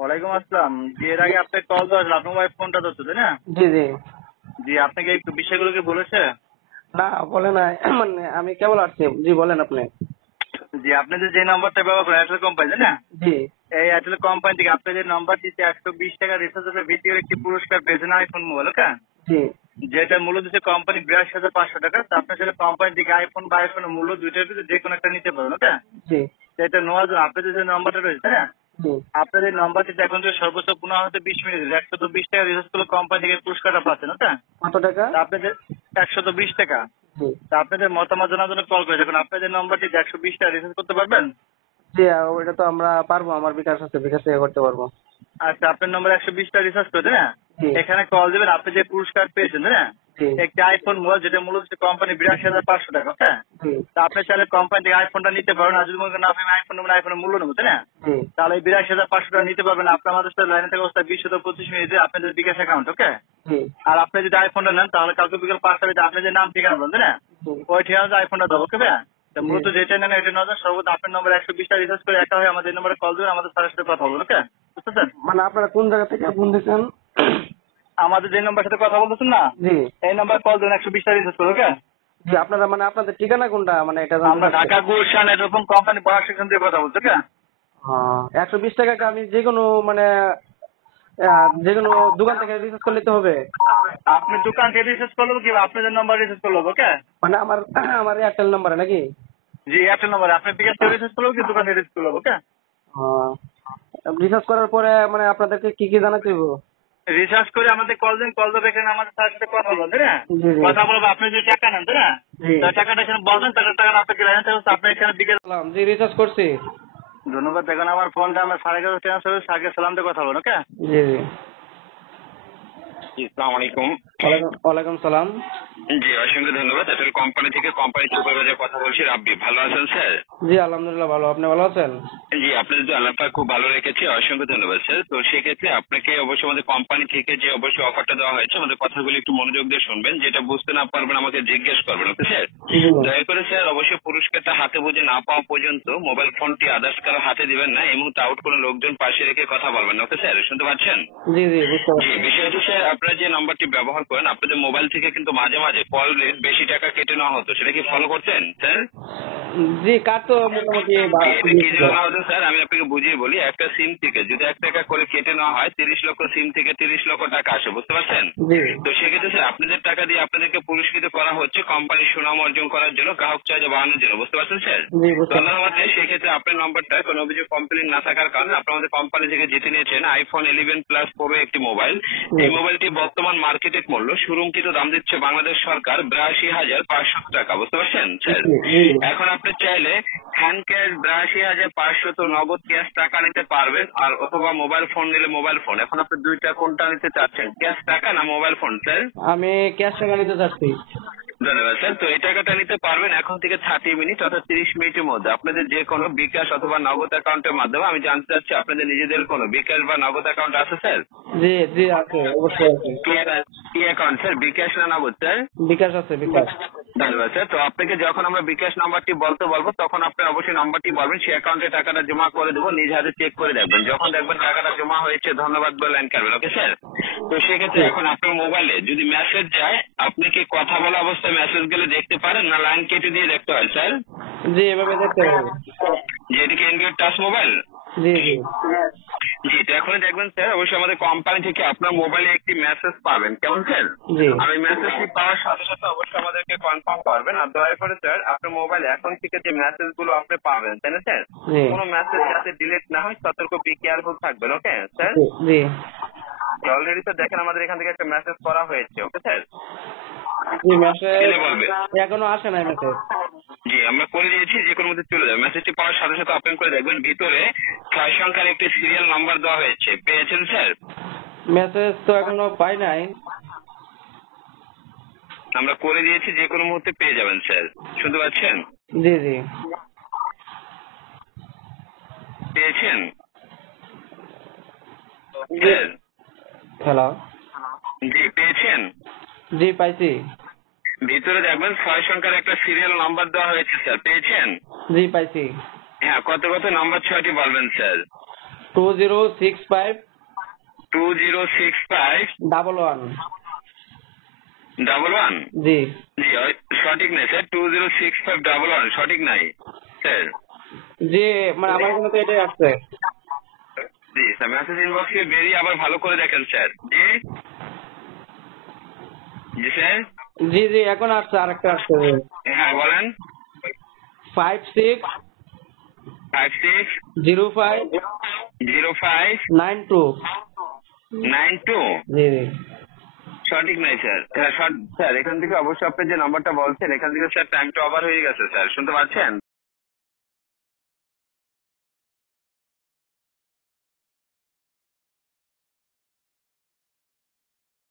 ওয়ালাইকুম আসসালাম। জি, এর আগে আপনাকে কল দেওয়া হয়েছিল, আপনার ওয়াইফ ফোনটা ধরতো, তাই না? জি জি। জি, আপনাকে এই বিষয়গুলো কি বলেছে? না বলে নাই, মানে আমি কেবল আসছি। জি বলেন আপনি। জি, আপনি যে নাম্বারটা ব্যবহার করেন এয়ারটেল কোম্পানি, তাই না? জি এই এয়ারটেল কোম্পানি থেকে আপনি যে নাম্বার দিতে 120 টাকা রিচার্জের ভিত্তিতে একটি পুরস্কার পেয়েছেন আইফোন মোবাইল, ওকে? জি যেটা মূল্য দিচ্ছে কোম্পানি 82,500 টাকা। তো আপনি সেটা কোম্পানি থেকে আইফোন বা আইফোনের মূল্য দুইটার ভিতরে যে কোনো একটা নিতে পারেন, ওকে? জি এটা নেওয়ার জন্য আপনাদের যে নাম্বারটা রয়েছে, তাই না? জি। আপনার এই নাম্বারটিতে এখন যে সর্বোচ্চ 15 হতে 20 মিনিট 120 টাকা রিচার্জ করলে কোম্পানি থেকে পুরস্কারটা পাচ্ছেন, ওকে? কত টাকা? তা আপনাদের 120 টাকা। জি তা আপনাদের মতামত জানার জন্য কল করেছে। এখন আপনাদের নাম্বারটি 120 টাকা রিচার্জ করতে পারবেন? জি, ওইটা তো আমরা পারবো, আমার বিকাশ আছে, বিকাশ থেকে করতে পারবো। আচ্ছা, আপনার নম্বর 120 টাকা রিচার্জ করে, তাই না? জি এখানে কল দেবেন, আপনি যে পুরস্কার পেয়েছেন, তাই না? জি একটি আইফোন মোবাইল, যেটা মূলত কোম্পানি 82,500 টাকা, হ্যাঁ? জি তা আপনি চাইলে কোম্পানি থেকে আইফোনটা নিতে পারবেন। আর যদি মনে করেন আপনি আইফোন নেবেন, আইফোনের মূল্য নেবো, তাই না? জি তাহলে এই 82,500 টাকা নিতে পারবেন। আপনি আমাদের সাথে লাইনে থাকা অবস্থায় 20 থেকে 25 মিনিটে আপনাদের বিকাশ অ্যাকাউন্ট, ওকে? জি আর আপনি যদি আইফোনটা নেন তাহলে কালকে বিকাল 5টা বাজে আপনি যে নাম ঠিকানা বলেন, তাই না? জি ওই ঠিকানাতে আইফোনটা দেবো, ওকে ভাইয়া? তো জি। মূলত যেটা নেন এটা নেওয়া যায়। সর্বোচ্চ আপনার নম্বর 120 টাকা রিচার্জ করে একা হয়ে আমাদের নম্বরে কল দেবেন, আমাদের স্যারের সাথে কথা বলবেন, ওকে? বুঝতেছেন? মানে আপনারা কোন জায়গা থেকে ফোন দিচ্ছেন? আমাদের যে নম্বরের সাথে কথা বলতেছেন না, জি এই নাম্বার কল দেবেন, 120 টাকা রিচার্জ করে, ওকে? জি। আপনারা মানে আপনাদের ঠিকানা কোনটা, মানে এটা জানতে আমরা চাচ্ছি। ঢাকা গুলশান এরকম কোম্পানি বড় সেকশন দিয়ে কথা বলছি, ওকে? 120 টাকাকে আমি যে কোনো মানে যে কোনো দোকান থেকে রিচার্জ করে নিতে হবে? আপনি দোকান থেকে রিচার্জ করলেও কি আপনাদের নাম্বার রিচার্জ করলেও, ওকে? মানে আমার আমার এয়ারটেল নাম্বারে নাকি? জি, এয়ারটেল নাম্বারে আপনি বিকাশ থেকে রিচার্জ করলেও কি দোকান থেকে রিচার্জ করলেও, ওকে? রিচার্জ করার পরে মানে আপনাদেরকে কি কি জানাতে হবে? রিচার্জ করে আমাদের কল দেন, কল দেবে, এখানে আমাদের তার সাথে কথা বলবেন, তাই না? জি জি কথা বলবো, আপনি যে টাকা নেন, তাই না? জি। তার টাকাটা এখানে বলবেন, টাকা আপনাকে লাইন থাকবে, আপনি এখানে বিকেল। সালাম, জি রিচার্জ করছি। ধন্যবাদ। দেখুন আমার ফোনটা আমার সাড়ে 11 ট্রান্সফার হয়েছে, আগে সালাম দিয়ে কথা বলুন, ওকে? জি জি। আসসালামু আলাইকুম। ওয়ালাইকুম সালাম। জি, অসংখ্য ধন্যবাদ। এয়ারটেল কোম্পানি থেকে কোম্পানি সুপারভাইজার কথা বলছি, রাব্বি। ভালো আছেন স্যার? জি আলহামদুলিল্লাহ ভালো, আপনি ভালো আছেন? জি, আপনি যদি আল্লাহ পাক খুব ভালো রেখেছে, অসংখ্য ধন্যবাদ স্যার। তো সেক্ষেত্রে আপনাকে অবশ্যই আমাদের কোম্পানি থেকে যে অবশ্যই অফারটা দেওয়া হয়েছে, আমাদের কথাগুলো একটু মনোযোগ দিয়ে শুনবেন। যেটা বুঝতে না পারবেন আমাকে জিজ্ঞেস করবেন, ওকে স্যার? জি দয়া করে স্যার অবশ্যই পুরস্কারটা হাতে বুঝে না পাওয়া পর্যন্ত মোবাইল ফোনটি আদার্স কারো হাতে দিবেন না। এই মুহূর্তে আউট কোনো লোকজন পাশে রেখে কথা বলবেন না, ওকে স্যার? শুনতে পাচ্ছেন? জি জি বুঝতে জি, পারছি। বিষয় হচ্ছে স্যার, আপনারা যে নাম্বারটি ব্যবহার করেন আপনাদের মোবাইল থেকে কিন্তু মাঝে মাঝে কল বেশি টাকা কেটে নেওয়া হতো, সেটা কি ফলো করতেন স্যার? জি কার তো মোটামুটি এটা কি জন্য হতো স্যার, আমি আপনাকে বুঝিয়ে বলি। একটা সিম থেকে যদি 1 টাকা করে কেটে নেওয়া হয়, 30 লক্ষ সিম থেকে 30 লক্ষ টাকা আসে, বুঝতে পারছেন? জি তো সেক্ষেত্রে স্যার আপনাদের টাকা দিয়ে আপনাদেরকে পুরস্কৃত করা হচ্ছে কোম্পানির সুনাম অর্জন করার জন্য, গ্রাহক চাহিদা বাড়ানোর জন্য, বুঝতে পারছেন স্যার? জি বুঝতে পারছি। ধন্যবাদ। সেক্ষেত্রে আপনার নম্বরটা কোনো অভিযোগ কমপ্লেন না থাকার কারণে আপনি আমাদের কোম্পানি থেকে জিতে নিয়েছেন আইফোন 11 প্লাস প্রো একটি মোবাইল। এই মোবাইলটি বর্তমান মার্কেটের মূল্য শুরুমকৃত দাম দিচ্ছে বাংলাদেশ সরকার 82,500 টাকা, বুঝতে পারছেন স্যার? জি এখন আপনি চাইলে হ্যান্ড ক্যাশ 82,500 তো নগদ ক্যাশ টাকা নিতে পারবেন, আর অথবা মোবাইল ফোন নিলে মোবাইল ফোন। এখন আপনি দুইটা কোনটা নিতে চাচ্ছেন, ক্যাশ টাকা না মোবাইল ফোন স্যার? আমি ক্যাশ টাকা নিতে চাচ্ছি। ধন্যবাদ স্যার। তো এই টাকাটা নিতে পারবেন এখন থেকে 30 মিনিট অর্থাৎ 30 মিনিটের মধ্যে আপনাদের যে কোনো বিকাশ অথবা নগদ অ্যাকাউন্টের মাধ্যমে। আমি জানতে চাচ্ছি আপনাদের নিজেদের কোনো বিকাশ বা নগদ অ্যাকাউন্ট আছে স্যার? জি জি আছে, অবশ্যই আছে। কি অ্যাকাউন্ট স্যার, বিকাশ না নগদ স্যার? বিকাশ আছে, বিকাশ। ধন্যবাদ স্যার। তো আপনাকে যখন আমরা বিকাশ নাম্বারটি বলতে বলবো তখন আপনি অবশ্যই নাম্বারটি বলবেন, সেই অ্যাকাউন্টে টাকাটা জমা করে দেবো, নিজ হাতে চেক করে দেখবেন। যখন দেখবেন টাকাটা জমা হয়েছে ধন্যবাদ বলে লাইন কাটবেন, ওকে স্যার? তো সেক্ষেত্রে এখন আপনার মোবাইলে যদি মেসেজ যায়, আপনি কি কথা বলা অবস্থায় মেসেজ গেলে দেখতে পারেন না লাইন কেটে দিয়ে দেখতে হয় স্যার? জি এভাবে দেখতে হবে। যে এদিকে অ্যান্ড্রয়েড টাচ মোবাইল। জি জি জি, তো এখন দেখবেন স্যার অবশ্যই আমাদের কোম্পানি থেকে আপনার মোবাইলে একটি মেসেজ পাবেন, কেমন স্যার? জি আর ওই মেসেজটি পাওয়ার সাথে সাথে অবশ্যই আমাদেরকে কনফার্ম করবেন। আর দয়া করে স্যার আপনার মোবাইল এখন থেকে যে মেসেজ গুলো আপনি পাবেন, তাই না স্যার? জি কোনো মেসেজ যাতে ডিলিট না হয় সতর্ক বি কেয়ারফুল থাকবেন, ওকে স্যার? জি অলরেডি স্যার দেখেন আমাদের এখান থেকে একটা মেসেজ করা হয়েছে, ওকে স্যার? জি। মেসেজ ছেলে বলবে। এখনো আসে নাই মেসেজ। জি, আমরা করে দিয়েছি, যে কোনো মধ্যে চলে যাবে। মেসেজটি পাওয়ার সাথে সাথে ওপেন করে দেখবেন ভিতরে 6 সংখ্যার একটি সিরিয়াল নাম্বার দেওয়া হয়েছে, পেয়েছেন স্যার? মেসেজ তো এখনো পাই নাই। আমরা করে দিয়েছি, যে কোনো মুহূর্তে পেয়ে যাবেন স্যার, শুনতে পাচ্ছেন? জি জি পেয়েছেন জি। স্যার? হ্যালো। জি, পেয়েছেন? জি পাইছি। ভিতরে দেখবেন 6 সংখ্যার একটা সিরিয়াল নাম্বার দেওয়া হয়েছে স্যার, পেয়েছেন? জি পাইছি। হ্যাঁ, কত কত নাম্বার 6টি বলবেন স্যার? 2065 2065 11 11 জি জি সঠিক নাই স্যার 206511 সঠিক নাই স্যার জি মানে আমার এখানে তো এটাই আসছে। জি স্যার মেসেজ ইনবক্সে বেরিয়ে আবার ভালো করে দেখেন স্যার। জি জি স্যার জি জি এখন আসছে, আরেকটা আসছে। হ্যাঁ বলেন 56 56 05 05 92 92 জি জি সঠিক নাই স্যার। হ্যাঁ স্যার এখান থেকে অবশ্যই আপনি যে নাম্বারটা বলছেন এখান থেকে স্যার টাইমটা ওভার হয়ে গেছে স্যার, শুনতে পাচ্ছেন?